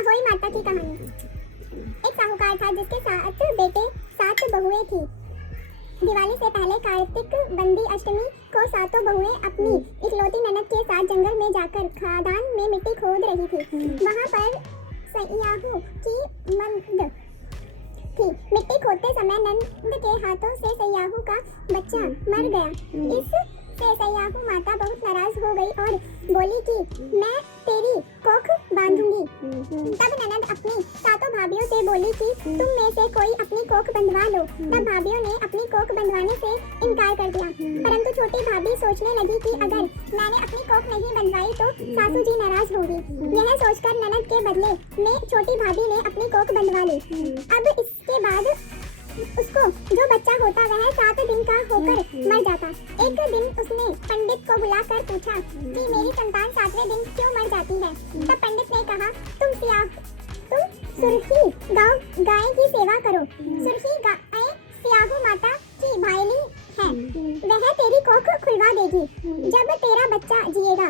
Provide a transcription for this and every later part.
अहोई माता की कहानी। एक साहूकार था जिसके 7 बेटे 7 बहुएं थी। दिवाली से पहले कार्तिक बंदी अष्टमी को 7 बहुएं अपनी इकलौती ननद के साथ जंगल में जाकर खदान में मिट्टी खोद रही थी। वहां पर सयाहू की मंद थी। मिट्टी खोदते समय नंद के हाथों से सयाहू का बच्चा मर गया। इससे सयाहू माता बहुत नाराज हो गई और बोली कि मैं तेरी कोख बांधूंगी। तब ननद अपनी 7 भाभियों से बोली कि तुम में से कोई अपनी कोख बंधवा लो। तब भाभियों ने अपनी कोख बंधवाने से इनकार कर दिया, परंतु छोटी भाभी सोचने लगी कि अगर मैंने अपनी कोख नहीं बंधवाई तो सासू जी नाराज होगी। यह सोचकर ननद के बदले में छोटी भाभी ने अपनी कोख बंधवा ली। अब इसके बाद उसको जो बच्चा होता वह 7 दिन का होकर मर जाता। एक दिन उसने पंडित को बुलाकर पूछा कि मेरी संतान 7वें दिन क्यों मर जाती है। तब पंडित ने कहा तुम सुरही गाय की सेवा करो। सुरही गाय सयाहू माता की भाईली है, वह तेरी कोख खुलवा देगी जब तेरा बच्चा जिएगा।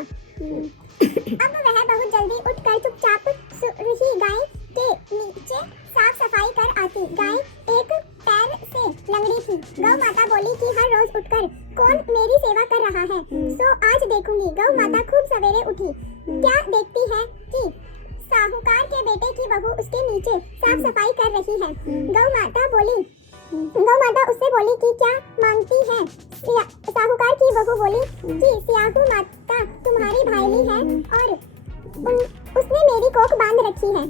अब वह बहुत जल्दी उठकर चुपचाप सुरही गाय के नीचे साफ सफाई कर आती। गाय एक पैर से लंगड़ी थी। गौ माता बोली कि हर रोज उठकर कौन मेरी सेवा कर रहा है, सो आज देखूंगी। गौ माता खूब सवेरे उठी। क्या देखती है कि साहूकार के बेटे की बहू उसके नीचे साफ सफाई कर रही है। गौ माता उससे बोली कि क्या मांगती है। साहूकार की बहू बोली कि सयाहू माता तुम्हारी भाईली है और उसने मेरी कोख बांध रखी है,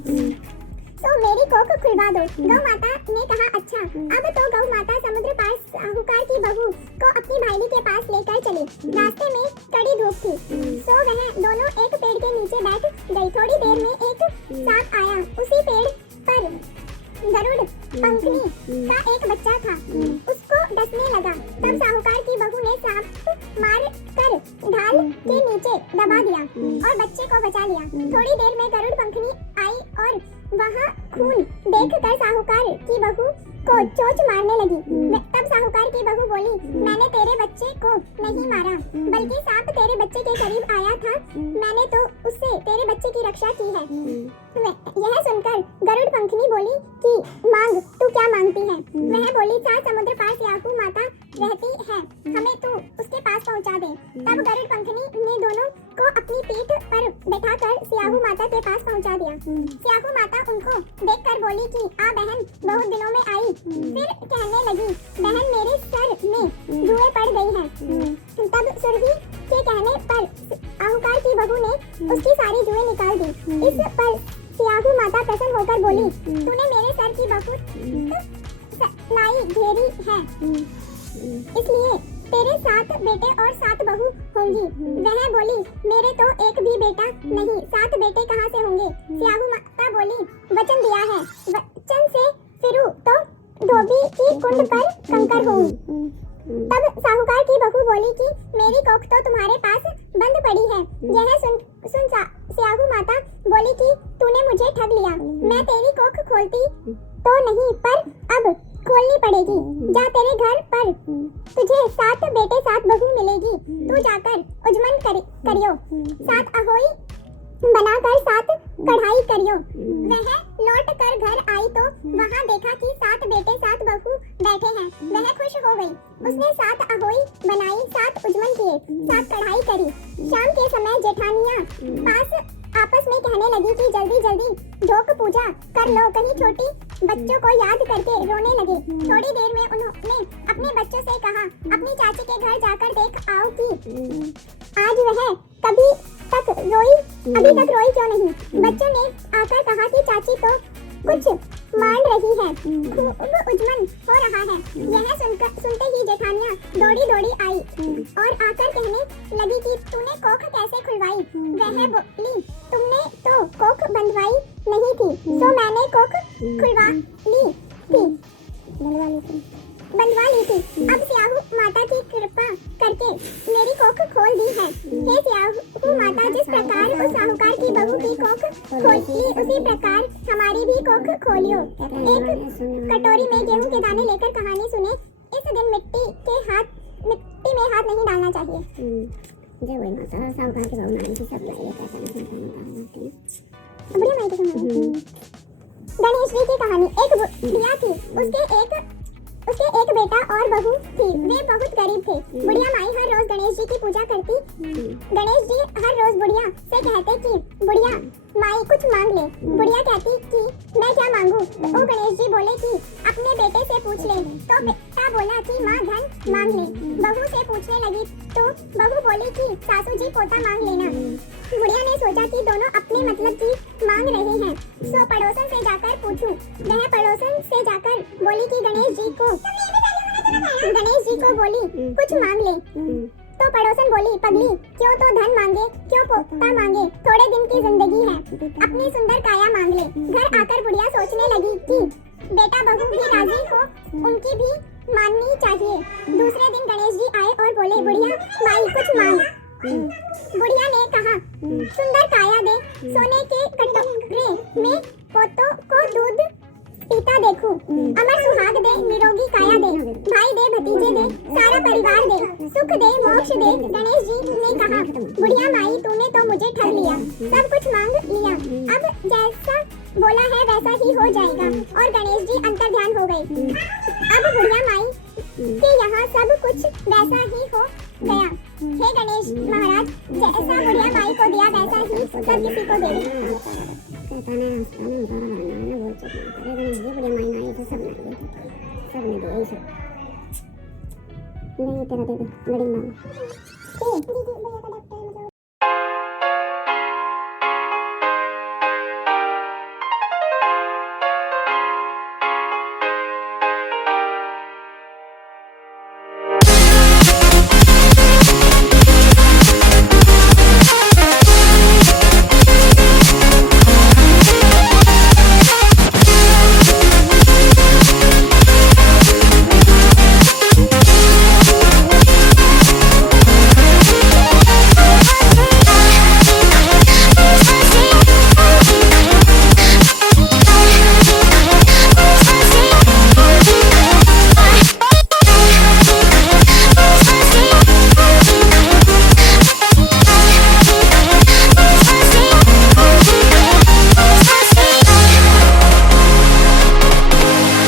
तो मेरी कोख खुलवा दो। गौ माता ने कहा अच्छा। अब तो गौ माता समुद्र पार साहूकार की बहू को अपनी भाईली के पास लेकर चली। रास्ते में कड़ी धूप थी, सो वह दोनों एक पेड़ के नीचे बैठ गई। थोड़ी देर में एक सांप आया। उसी पेड़ पर गरुड़ पंखनी का एक बच्चा था, उसको डसने लगा। तब साहूकार की बहू ने सांप मार कर ढाल के नीचे दबा दिया और बच्चे को बचा लिया। थोड़ी देर में गरुड़ पंखनी आई और वहाँ खून देखकर साहूकार की बहू को चोंच मारने लगी। तब साहूकार की बहू बोली मैंने तेरे बच्चे को नहीं मारा, बल्कि सांप तेरे बच्चे के करीब आया था, मैंने तो उससे तेरे बच्चे की रक्षा की है। यह सुनकर गरुड़ पंखनी बोली कि मांग, तू क्या मांगती है। वह बोली 7 समुद्र पार सयाहू माता रहती है, हमें तू उसके पास पहुंचा दे। तब गरुड़ पंखनी ने दोनों को अपनी पीठ पर बैठाकर सयाहू माता के पास पहुंचा दिया। सयाहू माता उनको देखकर बोली कि आ बहन, बहुत दिनों में आई। फिर कहने लगी बहन मेरे सर में धुएं पड़ गई है। तब सुरही के कहने पर साहूकार की बहू ने उसकी सारी जुएं निकाल दी। इस पर सयाहू माता प्रसन्न होकर बोली तूने मेरे सर की बहुत लाई घेरी है, इसलिए तेरे 7 बेटे और 7 बहू होंगी। वह बोली मेरे तो एक भी बेटा नहीं, 7 बेटे कहाँ से होंगे। सयाहू माता बोली वचन दिया है, वचन से फिरू तो धोबी की कुंड पर कंकर होऊं। तब साहूकार की बहू बोली कि मेरी कोख तो तुम्हारे पास बंद पड़ी है। यह सुन सयाहू माता बोली कि तूने मुझे ठग लिया, मैं तेरी कोख खोलती तो नहीं, पर अब खोलनी पड़ेगी। जा तेरे घर पर तुझे 7 बेटे 7 बहू मिलेगी, तू जाकर उजमन करियो, 7 अहोई बनाकर 7 कढ़ाई करियो। वह लौट कर घर आई तो वहाँ देखा कि 7 बेटे 7 बहू बैठे हैं। वह खुश हो गई। उसने 7 अहोई बनाई, 7 उजमन किए, 7 कढ़ाई करी। शाम के समय जेठानियाँ पास आपस में कहने लगी कि जल्दी जल्दी ढोक पूजा कर लो, कहीं छोटी बच्चों को याद करके रोने लगे। थोड़ी देर में उन्होंने अपने बच्चों से कहा अपनी चाची के घर जाकर देख आओ कि आज वह अभी तक रोई क्यों नहीं। बच्चों ने आकर कहा कि चाची तो कुछ मान रही है, खूब उजमन हो रहा है। यह सुनते ही जेठानियाँ दौड़ी आई और आकर कहने लगी कि तूने कोख कैसे खुलवाई। वह बोली तुमने तो कोख बंधवाई नहीं थी, तो मैंने कोख खुलवा ली थी, बंधवा ली थी। अब सयाहू माता की कृपा करके मेरी कोख खोल दी है। हे सयाहू माता, जिस प्रकार उस साहूकार की बहू की कोख खोली उसी प्रकार हमारी भी कोख खोलियो। एक कटोरी में गेहूं के दाने लेकर कहानी सुने। इस दिन मिट्टी में हाथ नहीं डालना चाहिए। जय माता, साहूकार की बहू नानी सब लाइए पैसा नहीं जी की कहानी। एक बुढ़िया थी, उसके एक बेटा और बहू थी। वे बहुत गरीब थे। बुढ़िया माई हर रोज गणेश जी की पूजा करती। गणेश जी हर रोज बुढ़िया से कहते कि बुढ़िया माई कुछ मांग ले। बुढ़िया कहती कि मैं क्या मांगू? तो गणेश जी बोले कि अपने बेटे से पूछ ले। तो बेटा बोला कि माँ धन मांग ले। बहू से पूछने लगी तो बहू बोली कि सासू जी पोता मांग लेना। बुढ़िया ने सोचा कि दोनों अपने मतलब की मांग रहे हैं, सो पड़ोसन से जाकर पूछूं। वह पड़ोसन से जाकर बोली कि गणेश जी को बोली कुछ मांग ले। तो पड़ोसन बोली पगली क्यों तो धन मांगे, क्यों पोता मांगे, थोड़े दिन की जिंदगी है, अपनी सुंदर काया मांग ले। घर आकर बुढ़िया सोचने लगी कि बेटा बहू भी राजी हो, उनकी भी माननी चाहिए। दूसरे दिन गणेश जी आए और बोले बुढ़िया माई कुछ मांग। बुढ़िया ने कहा सुंदर काया दे, सोने के कटोरे में पोतों को दूध पीता देखूं, अमर सुहाग दे, निरोगी काया दे, भाई दे, भतीजे दे, सारा परिवार दे, सुख दे, मोक्ष दे। गणेश जी ने कहा बुढ़िया माई तूने तो मुझे ठग लिया, सब कुछ मांग लिया, अब जैसा बोला है वैसा ही हो जाएगा। और गणेश जी अंतर्ध्यान हो गए। अब बुढ़िया माई के यहाँ सब कुछ वैसा ही हो गया। हे गणेश महाराज, जैसा बुढ़िया माई को दिया वैसा ही सब किसी को दे। सब